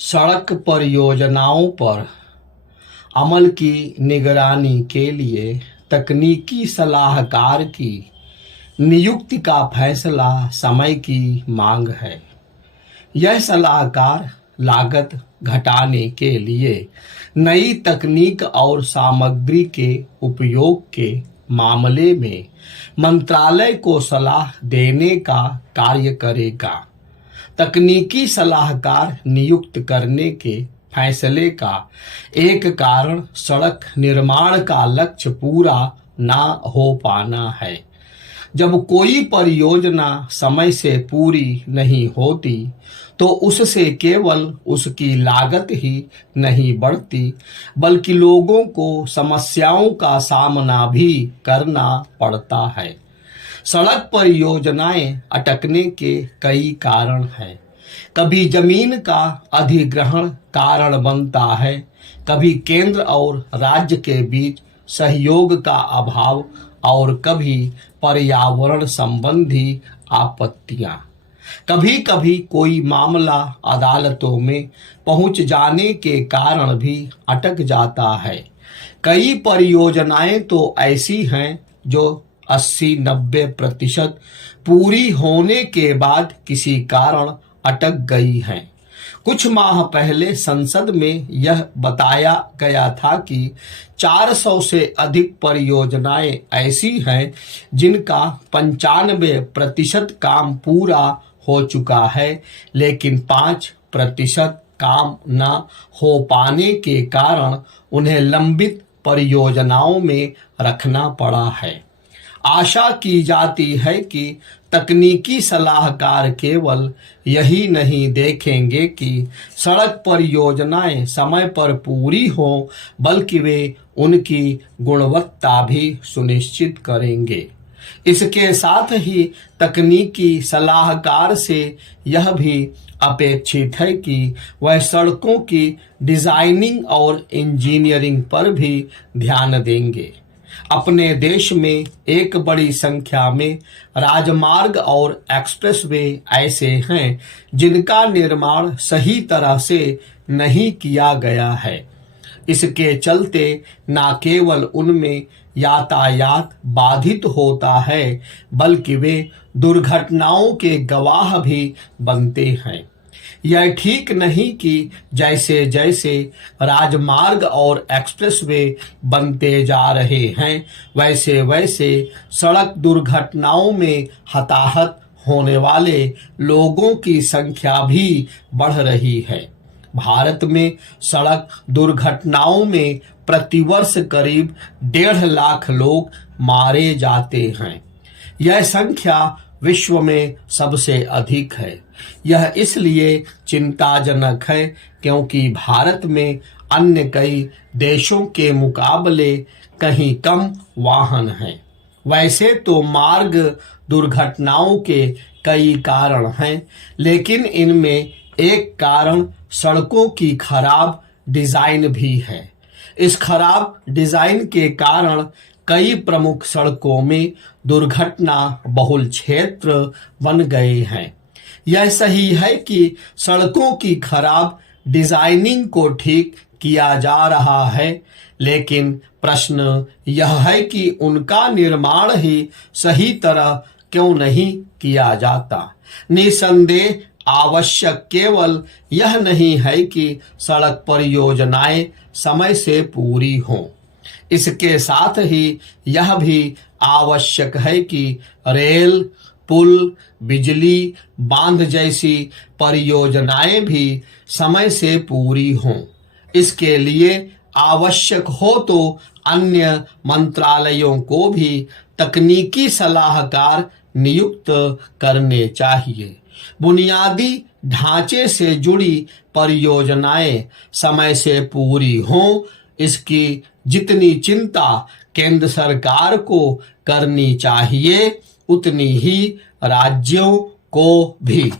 सड़क परियोजनाओं पर अमल की निगरानी के लिए तकनीकी सलाहकार की नियुक्ति का फैसला समय की मांग है। यह सलाहकार लागत घटाने के लिए नई तकनीक और सामग्री के उपयोग के मामले में मंत्रालय को सलाह देने का कार्य करेगा। तकनीकी सलाहकार नियुक्त करने के फैसले का एक कारण सड़क निर्माण का लक्ष्य पूरा ना हो पाना है। जब कोई परियोजना समय से पूरी नहीं होती तो उससे केवल उसकी लागत ही नहीं बढ़ती बल्कि लोगों को समस्याओं का सामना भी करना पड़ता है। सड़क परियोजनाएं अटकने के कई कारण हैं। कभी जमीन का अधिग्रहण कारण बनता है, कभी केंद्र और राज्य के बीच सहयोग का अभाव और कभी पर्यावरण संबंधी आपत्तियां। कभी कभी कोई मामला अदालतों में पहुंच जाने के कारण भी अटक जाता है। कई परियोजनाएं तो ऐसी हैं जो 80-90% पूरी होने के बाद किसी कारण अटक गई हैं। कुछ माह पहले संसद में यह बताया गया था कि 400 से अधिक परियोजनाएं ऐसी हैं जिनका 95% काम पूरा हो चुका है, लेकिन 5% काम न हो पाने के कारण उन्हें लंबित परियोजनाओं में रखना पड़ा है। आशा की जाती है कि तकनीकी सलाहकार केवल यही नहीं देखेंगे कि सड़क परियोजनाएं समय पर पूरी हों, बल्कि वे उनकी गुणवत्ता भी सुनिश्चित करेंगे। इसके साथ ही तकनीकी सलाहकार से यह भी अपेक्षित है कि वह सड़कों की डिजाइनिंग और इंजीनियरिंग पर भी ध्यान देंगे। अपने देश में एक बड़ी संख्या में राजमार्ग और एक्सप्रेसवे ऐसे हैं जिनका निर्माण सही तरह से नहीं किया गया है। इसके चलते न केवल उनमें यातायात बाधित होता है बल्कि वे दुर्घटनाओं के गवाह भी बनते हैं। यह ठीक नहीं कि जैसे जैसे राजमार्ग और एक्सप्रेसवे बनते जा रहे हैं वैसे वैसे सड़क दुर्घटनाओं में हताहत होने वाले लोगों की संख्या भी बढ़ रही है। भारत में सड़क दुर्घटनाओं में प्रतिवर्ष करीब 1.5 लाख लोग मारे जाते हैं। यह संख्या विश्व में सबसे अधिक है। यह इसलिए चिंताजनक है क्योंकि भारत में अन्य कई देशों के मुकाबले कहीं कम वाहन हैं। वैसे तो मार्ग दुर्घटनाओं के कई कारण हैं, लेकिन इनमें एक कारण सड़कों की खराब डिजाइन भी है। इस खराब डिजाइन के कारण कई प्रमुख सड़कों में दुर्घटना बहुल क्षेत्र बन गए हैं। यह सही है कि सड़कों की खराब डिजाइनिंग को ठीक किया जा रहा है, लेकिन प्रश्न यह है कि उनका निर्माण ही सही तरह क्यों नहीं किया जाता। निसंदेह आवश्यक केवल यह नहीं है कि सड़क परियोजनाएं समय से पूरी हों, इसके साथ ही यह भी आवश्यक है कि रेल, पुल, बिजली, बांध जैसी परियोजनाएं भी समय से पूरी हों। इसके लिए आवश्यक हो तो अन्य मंत्रालयों को भी तकनीकी सलाहकार नियुक्त करने चाहिए। बुनियादी ढांचे से जुड़ी परियोजनाएं समय से पूरी हों, इसकी जितनी चिंता केंद्र सरकार को करनी चाहिए उतनी ही राज्यों को भी।